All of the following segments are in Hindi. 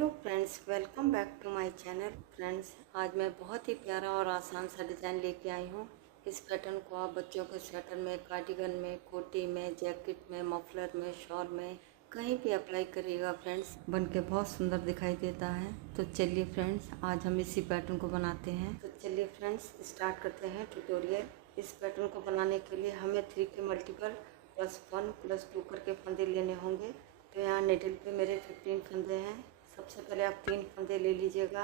Hello friends, welcome back to my channel. Friends, आज मैं बहुत ही प्यारा और आसान सा डिज़ाइन लेके आई हूँ। इस पैटर्न को आप बच्चों के स्वेटर में, कार्डिगन में, कोटी में, जैकेट में, मफलर में, शॉल में कहीं भी अप्लाई करिएगा फ्रेंड्स, बन के बहुत सुंदर दिखाई देता है। तो चलिए फ्रेंड्स, आज हम इसी पैटर्न को बनाते हैं। तो चलिए फ्रेंड्स, स्टार्ट करते हैं ट्यूटोरियल। इस पैटर्न को बनाने के लिए हमें 3 के मल्टीपल +1 +2 करके फंदे लेने होंगे। तो यहाँ निडल पे मेरे 15 फंदे हैं। सबसे पहले आप 3 फंदे ले लीजिएगा,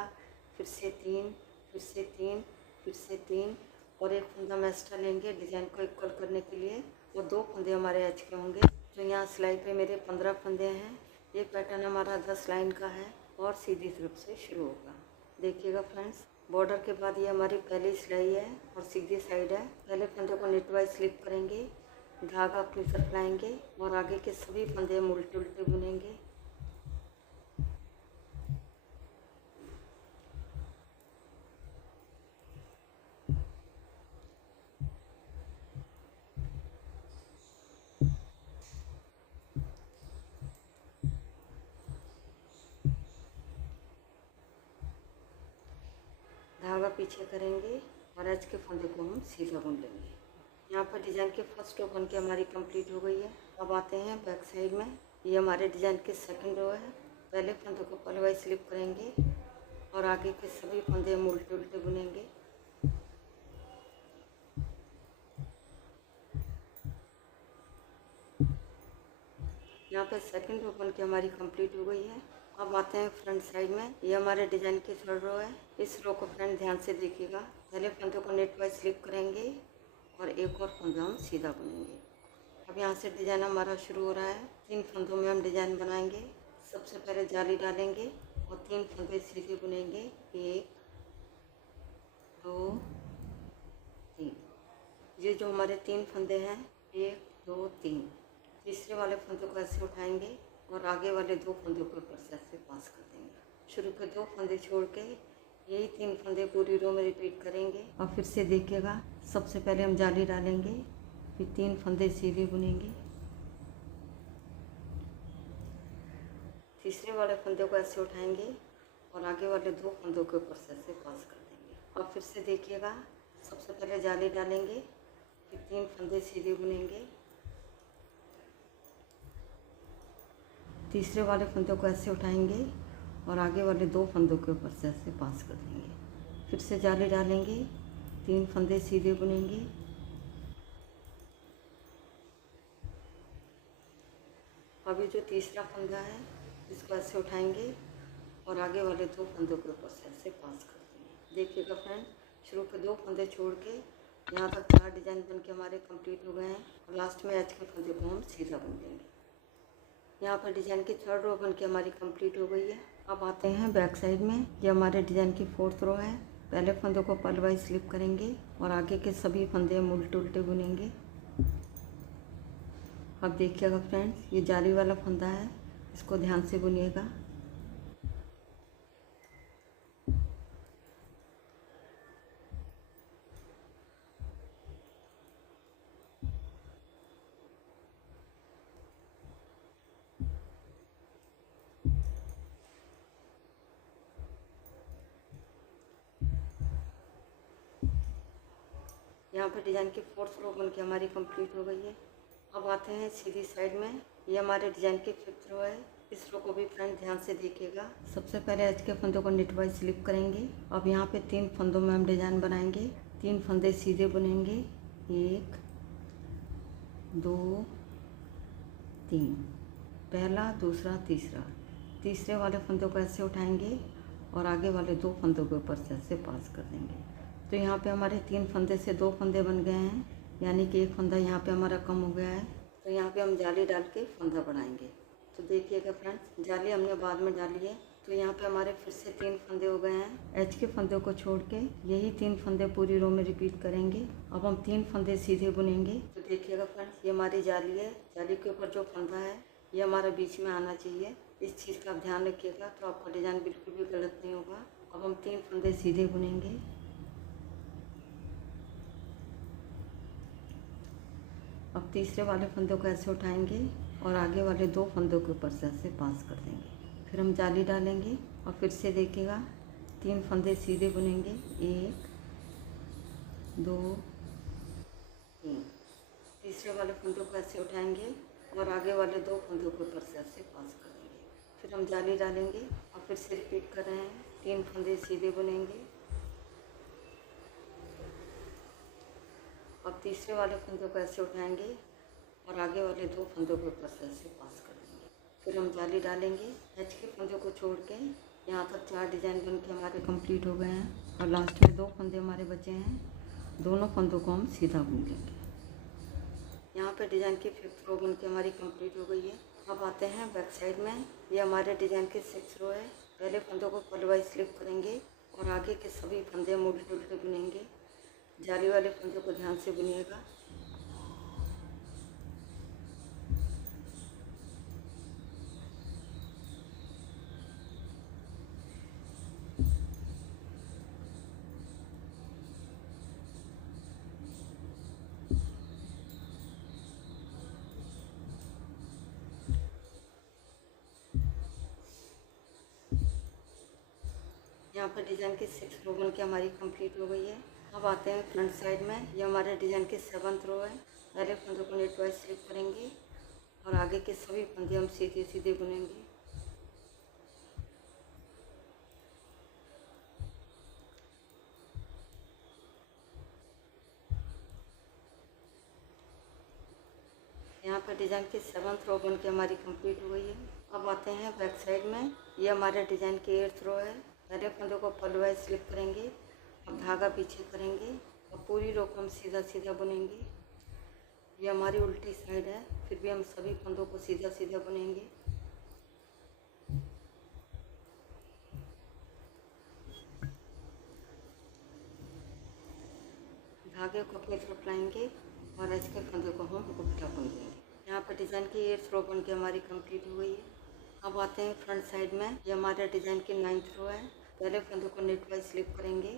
फिर से 3, फिर से 3, फिर से 3 और एक फंदा हम एक्स्ट्रा लेंगे डिज़ाइन को इक्वल करने के लिए। वो 2 फंदे हमारे एच के होंगे। तो यहाँ सिलाई पे मेरे 15 फंदे हैं। ये पैटर्न हमारा 10 लाइन का है और सीधी तरफ से शुरू होगा। देखिएगा फ्रेंड्स, बॉर्डर के बाद ये हमारी पहली सिलाई है और सीधी साइड है। पहले फंदे को नेट वाइज स्लिप करेंगे, धागा अपनी तरफ लाएंगे और आगे के सभी फंदे हम उल्टे उल्टे बुनेंगे। धागा पीछे करेंगे और एच के फंदे को हम सीधा बुन लेंगे। यहाँ पर डिज़ाइन की फर्स्ट रो बन के हमारी कंप्लीट हो गई है। अब आते हैं बैक साइड में। ये हमारे डिज़ाइन की सेकंड रो है। पहले फंदे को पलवाइज स्लिप करेंगे और आगे के सभी फंदे हम उल्टे उल्टे बुनेंगे। यहाँ पर सेकंड रो बन के हमारी कंप्लीट हो गई है। अब आते हैं फ्रंट साइड में। ये हमारे डिज़ाइन की थर्ड रो है। इस रो को फ्रेंड ध्यान से देखिएगा। पहले फंदे को नेट वाइज स्लिप करेंगे और एक और फंदा हम सीधा बुनेंगे। अब यहाँ से डिज़ाइन हमारा शुरू हो रहा है। 3 फंदों में हम डिज़ाइन बनाएंगे। सबसे पहले जाली डालेंगे और 3 फंदे सीधे बुनेंगे। 1 2 3। ये जो हमारे 3 फंदे हैं, 1 2 3। तीसरे वाले फंदे को ऐसे उठाएंगे और आगे वाले 2 फंदों के ऊपर से ऐसे पास कर देंगे। शुरू के 2 फंदे छोड़ के यही 3 फंदे पूरी रो में रिपीट करेंगे। और फिर से देखिएगा, सबसे पहले हम जाली डालेंगे, फिर 3 फंदे सीधे बुनेंगे। तीसरे वाले फंदे को ऐसे उठाएंगे और आगे वाले 2 फंदों के ऊपर से ऐसे पास कर देंगे। और फिर से देखिएगा, सबसे पहले जाली डालेंगे, फिर 3 फंदे सीधे बुनेंगे। तीसरे वाले फंदों को ऐसे उठाएंगे और आगे वाले 2 फंदों के ऊपर से ऐसे पास कर देंगे। फिर से जाली डालेंगे, 3 फंदे सीधे बुनेंगे। अभी जो तीसरा फंदा है, इसको ऐसे उठाएंगे और आगे वाले 2 फंदों के ऊपर से ऐसे पास कर देंगे। देखिएगा फ्रेंड, शुरू के 2 फंदे छोड़ के यहाँ तक 4 डिज़ाइन बन के हमारे कंप्लीट हो गए हैं और लास्ट में एच के फंदे को हम सीधा बुन देंगे। यहाँ पर डिज़ाइन की थर्ड रो बन के हमारी कंप्लीट हो गई है। अब आते हैं बैक साइड में। ये हमारे डिज़ाइन की फोर्थ रो है। पहले फंदे को पलवाइज स्लिप करेंगे और आगे के सभी फंदे हम उल्टे उल्टे बुनेंगे। अब देखिएगा फ्रेंड्स, ये जाली वाला फंदा है, इसको ध्यान से बुनिएगा। यहाँ पर डिज़ाइन की फोर्थ रो बन के हमारी कंप्लीट हो गई है। अब आते हैं सीधी साइड में। ये हमारे डिज़ाइन की फिफ्थ रो है। इस रो को भी फ्रेंड ध्यान से देखिएगा। सबसे पहले एच के फंदों को नेट वाइज स्लिप करेंगे। अब यहाँ पे 3 फंदों में हम डिज़ाइन बनाएंगे। 3 फंदे सीधे बुनेंगे, 1 2 3। पहला, दूसरा, तीसरा। तीसरे वाले फंदों को ऐसे उठाएंगे और आगे वाले 2 फंदों के ऊपर से ऐसे पास कर देंगे। तो यहाँ पे हमारे 3 फंदे से 2 फंदे बन गए हैं, यानी कि एक फंदा यहाँ पे हमारा कम हो गया है। तो यहाँ पे हम जाली डाल के फंदा बढ़ाएंगे। तो देखिएगा फ्रेंड्स, जाली हमने बाद में डाली है। तो यहाँ पे हमारे फिर से 3 फंदे हो गए हैं। एच के फंदे को छोड़ के यही 3 फंदे पूरी रो में रिपीट करेंगे। अब हम 3 फंदे सीधे बुनेंगे। तो देखिएगा फ्रेंड्स, ये हमारी जाली है। जाली के ऊपर जो फंदा है, ये हमारा बीच में आना चाहिए। इस चीज़ का आप ध्यान रखिएगा, तो आपका डिज़ाइन बिल्कुल भी गलत नहीं होगा। अब हम 3 फंदे सीधे बुनेंगे। अब तीसरे वाले फंदों को ऐसे उठाएंगे और आगे वाले 2 फंदों के ऊपर से ऐसे पास कर देंगे। फिर हम जाली डालेंगे और फिर से देखिएगा 3 फंदे सीधे बुनेंगे, 1 2 3। तीसरे वाले फंदों को ऐसे उठाएंगे और आगे वाले 2 फंदों को ऊपर से ऐसे पास करेंगे। फिर हम जाली डालेंगे और फिर से रिपीट कर रहे हैं, 3 फंदे सीधे बुनेंगे और तीसरे वाले फंदों को ऐसे उठाएंगे और आगे वाले 2 फंदों को ऊपर से ऐसे पास कर देंगे। फिर हम जाली डालेंगे। एच के फंदों को छोड़ के यहाँ तक 4 डिज़ाइन बन के हमारे कंप्लीट हो गए हैं और लास्ट में 2 फंदे हमारे बचे हैं। दोनों फंदों को हम सीधा बुन लेंगे। यहाँ पे डिज़ाइन की 5th रो बन के हमारी कंप्लीट हो गई है। अब आते हैं बैक साइड में। ये हमारे डिज़ाइन की 6th रो है। पहले फंदों को पलवाई स्लिप करेंगे और आगे के सभी फंदे हम उल्टे उल्टे बुनेंगे। जाली वाले फंदों को ध्यान से बुनिएगा। यहाँ पर डिज़ाइन की 6th रो बन के हमारी कंप्लीट हो गई है। अब आते हैं फ्रंट साइड में। ये हमारे डिज़ाइन की 7th रो है। पहले फंदों को नेट वाइज स्लिप करेंगे और आगे के सभी फंदे हम सीधे सीधे बुनेंगे। यहाँ पर डिज़ाइन की 7th रो बन के हमारी कंप्लीट हो गई है। अब आते हैं बैक साइड में। ये हमारे डिज़ाइन की 8th रो है। पहले फंदों को पलवाइज स्लिप करेंगे और धागा पीछे करेंगे और पूरी रो को हम सीधा सीधा बुनेंगे। ये हमारी उल्टी साइड है, फिर भी हम सभी फंदों को सीधा सीधा बुनेंगे। धागे को अपनी तरफ लाएंगे और इसके फंदे को हम उल्टा बुन देंगे। यहाँ पर डिज़ाइन की 8th रो बन के हमारी कंप्लीट हो गई है। अब आते हैं फ्रंट साइड में। ये हमारे डिज़ाइन की 9th रो है। पहले फंदों को नेट वाइज स्लिप करेंगे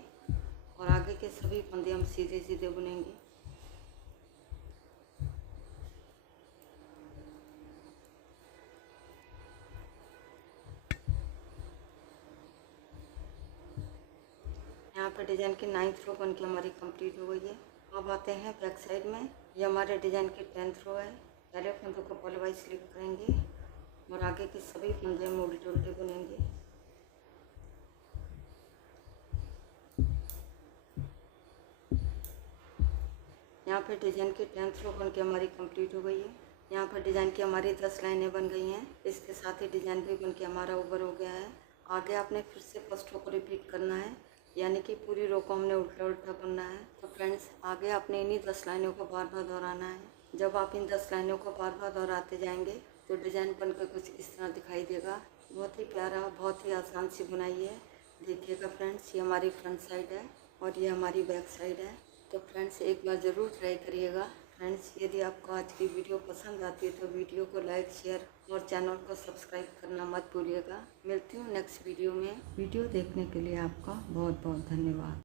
और आगे के सभी फंदे हम सीधे सीधे बुनेंगे। यहाँ पर डिज़ाइन की 9th रो बन के हमारी कंप्लीट हो गई है। अब आते हैं बैक साइड में। ये हमारे डिज़ाइन की 10th रो है। पहले फंदों को पलवाई स्लिप करेंगे और आगे के सभी फंदे हम उल्टे उल्टे बुनेंगे। यहाँ पर डिज़ाइन की 10th रो बन के हमारी कंप्लीट हो गई है। यहाँ पर डिज़ाइन की हमारी 10 लाइनें बन गई हैं। इसके साथ ही डिज़ाइन भी बन के हमारा ओवर हो गया है। आगे आपने फिर से फर्स्ट रो को रिपीट करना है, यानी कि पूरी रो को हमने उल्टा उल्टा करना है। तो फ्रेंड्स, आगे आपने इन्हीं 10 लाइनों को बार बार दोहराना है। जब आप इन 10 लाइनों को बार बार दोहराते जाएंगे तो डिज़ाइन बनकर कुछ इस तरह दिखाई देगा। बहुत ही प्यारा, बहुत ही आसान सी बुनाई है। देखिएगा फ्रेंड्स, ये हमारी फ्रंट साइड है और ये हमारी बैक साइड है। तो फ्रेंड्स, एक बार ज़रूर ट्राई करिएगा। फ्रेंड्स, यदि आपको आज की वीडियो पसंद आती है तो वीडियो को लाइक, शेयर और चैनल को सब्सक्राइब करना मत भूलिएगा। मिलती हूँ नेक्स्ट वीडियो में। वीडियो देखने के लिए आपका बहुत बहुत धन्यवाद।